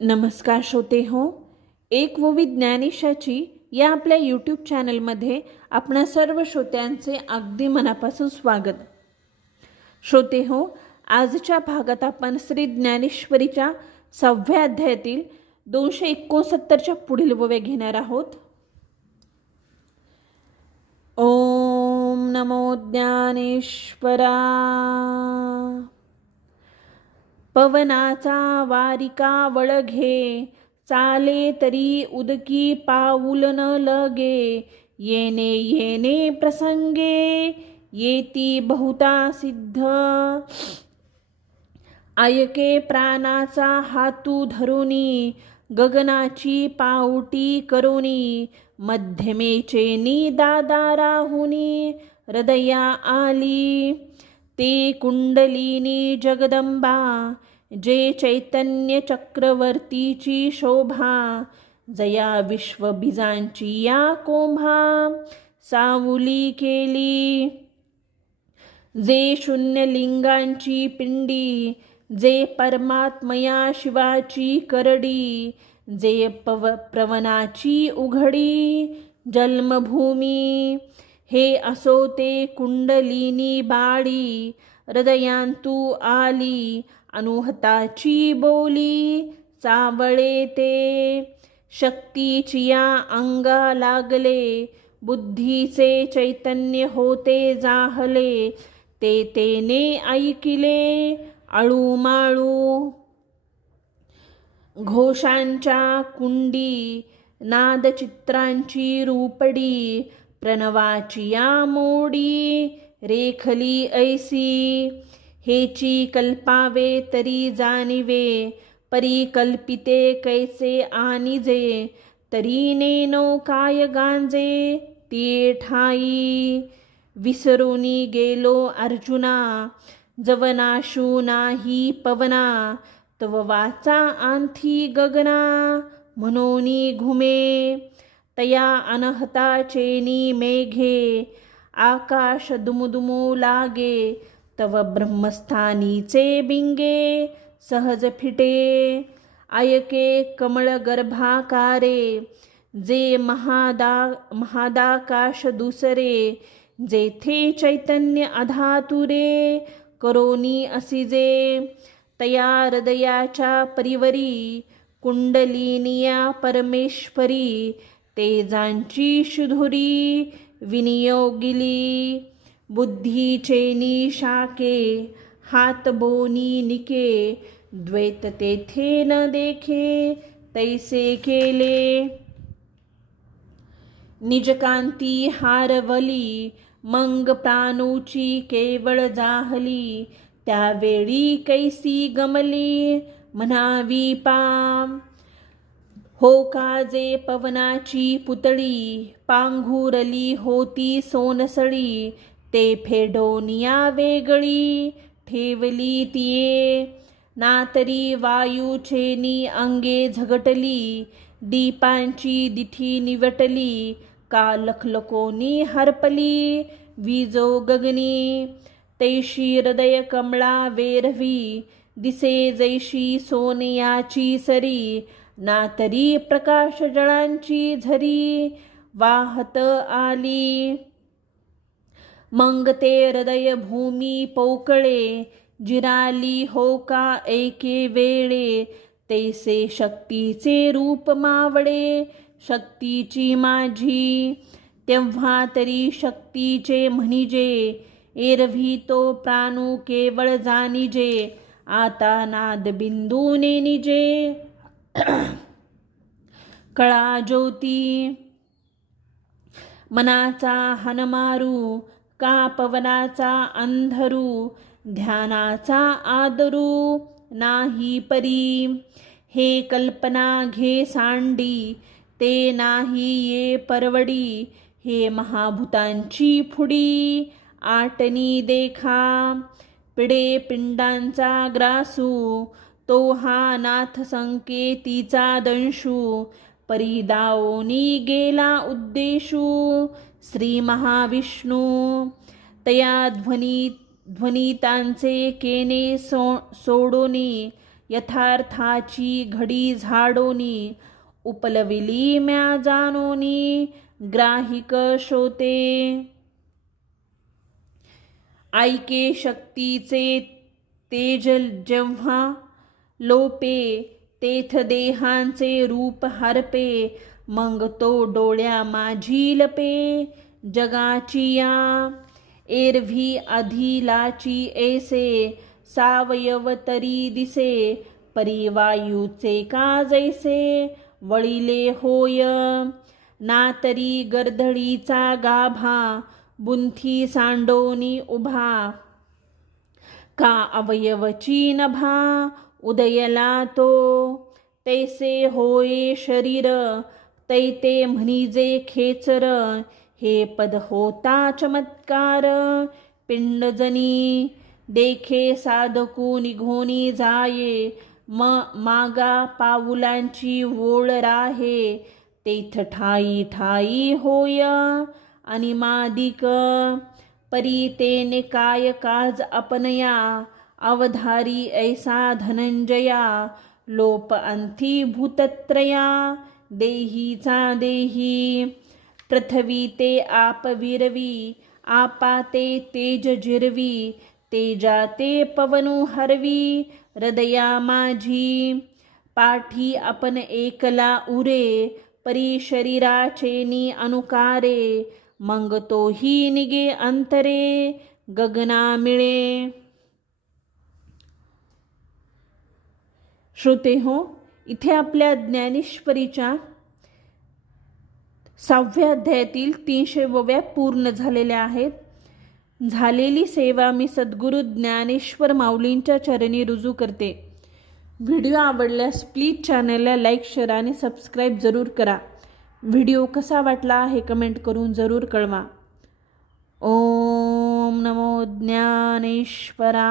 नमस्कार श्रोते हो. एक वोवी ज्ञानेशाची या आपल्या यूट्यूब चॅनलमध्ये आपणा सर्व श्रोत्यांचे अगदी मनापासून स्वागत. श्रोते हो, आजच्या भागात आपण श्री ज्ञानेश्वरीच्या 6व्या अध्यायातील 269च्या पुढील ओव्या घेणार आहोत. ओम नमो ज्ञानेश्वरा. पवनाचा वारिका वळघे, चाले तरी उदकी पाऊल न लगे. येणे येणे प्रसंगे, येती बहुता सिद्ध. आयके प्राणाचा हातू धरुनी, गगनाची पाऊटी करुनी. मध्यमेचे दादा राहुनी, हृदया आली. ते कुंडलिनी जगदंबा, जे चैतन्य चक्रवर्तीची शोभा. जया विश्वबीजांची या कोंभा, सावली केली. जे शून्यलिंगांची पिंडी, जे परमात्मया शिवाची करडी. जे प्रवनाची उघडी, जन्मभूमी. हे असो ते कुंडलिनी बाळी, हृदयांतू आली. अनुहताची बोली, चावळे ते. शक्तीची या अंगा लागले, बुद्धीचे चैतन्य होते जाहले. ते तेने ऐकिले, आळूमाळू. घोषांच्या कुंडी, नादचित्रांची रूपडी. प्रणवाची या मोडी, रेखली ऐसी. हेची कल्पावे तरी जाणिवे, परिकल्पिते कैसे आनिजे. तरी नेनो काय गांजे, ते ठाई. विसरूनी गेलो अर्जुना, जवनाशू नाही पवना. तव वाचा आंथी गगना, मनोनी घुमे. तया अनहताचेनी मेघे, आकाश दुमुदुमू लागे. तव ब्रह्मस्थानीचे बिंगे, सहज फिटे. आयके कमळ गर्भाकारे, जे महादाकाश दुसरे. जेथे चैतन्य अधातुरे, करोनी असिजे. तया हृदयाच्या परिवरी, कुंडलिनिया परमेश्वरी. तेजांची शुधुरी, विनियोगिली. बुद्धीचे शाके, हात बोनी निके. द्वैत तेथे न देखे, तैसे केले. निजकांती हारवली, मंग प्राणूची केवळ जाहली. त्यावेळी कैसी गमली, म्हणावी पाम. हो काजे पवनाची पुतळी, पांघुरली होती सोनसळी. ते फेडोनिया वेगळी, ठेवली तिये. नातरी वायूचेनी अंगे झगटली, दीपांची दिठी निवटली. का लखलकोनी हरपली, विजो गगनी. तैशी हृदय कमळा वेरवी, दिसे जैशी सोनियाची सरी. नातरी प्रकाश जळांची झरी, वाहत आली. मग ते हृदय भूमी पोकळे, जिराली हो का एके वेळे. तैसे शक्तीचे रूप मावळे, शक्तीची माझी. तेव्हा तरी शक्तीचे म्हणिजे, एरवी तो प्राणू केवळ जाणिजे. आता नाद बिंदूने निजे, कळा ज्योती. मनाचा हनमारू, का पवनाचा अंधरू. ध्यानाचा आदरू, नाही परी. हे कल्पना घे सांडी, ते नाही ये परवडी. हे महाभूतांची फुडी, आटनी देखा. पिडे पिंडांचा ग्रासू, तो हा नाथ संकेतीचा दंशू. परिदाओनी गेला उद्देशू, श्री महाविष्णू. तया ध्वनितांचे केने सोडोनी, यथार्थाची घडी झाडोनी, उपलविली म्या जानोनी ग्राहिक श्रोते. ऐके शक्तीचे तेज जेव्हा लोपे, तेथ देहांचे रूप हरपे, मग तो डोळ्या माझी लपे. जगाची या एरवी अधिलाची ऐसे, सावयव तरी दिसे, परिवायूचे का जैसे. वळिले होय ना तरी गर्दळीचा गाभा, बुंथी सांडोनी उभा, का अवयवची नभा. उदयला तो तैसे होय शरीर, तैते म्हणिजे खेचर, हे पद होता चमत्कार. पिंडजनी देखे साधकू निघोनी जाये, मागा पाऊलांची वोळ राहे, तेथ ठाई ठाई होय अनिमादिक. परी तेने काय काज अपनया, अवधारी ऐसा धनंजया, लोप अंथी भूतत्रया. देहीचा देही पृथ्वी ते आप विरवी, आपा ते तेज जिरवी, तेजा ते पवनु हरवी. हृदया माझी पाठी आपण एकला उरे, परी शरीराचेनी अनुकारे, मग तोही निगे अंतरे गगना मिळे. श्रोते हो, इथे आपल्या ज्ञानेश्वरीच्या 6व्या अध्यायातील 300 ओव्या पूर्ण झालेल्या आहेत. झालेली सेवा मी सद्गुरू ज्ञानेश्वर माऊलींच्या चरणी रुजू करते. व्हिडिओ आवडल्यास प्लीज चॅनलला लाईक, शेअर आणि सबस्क्राईब जरूर करा. व्हिडिओ कसा वाटला हे कमेंट करून जरूर कळवा. ओम नमो ज्ञानेश्वरा.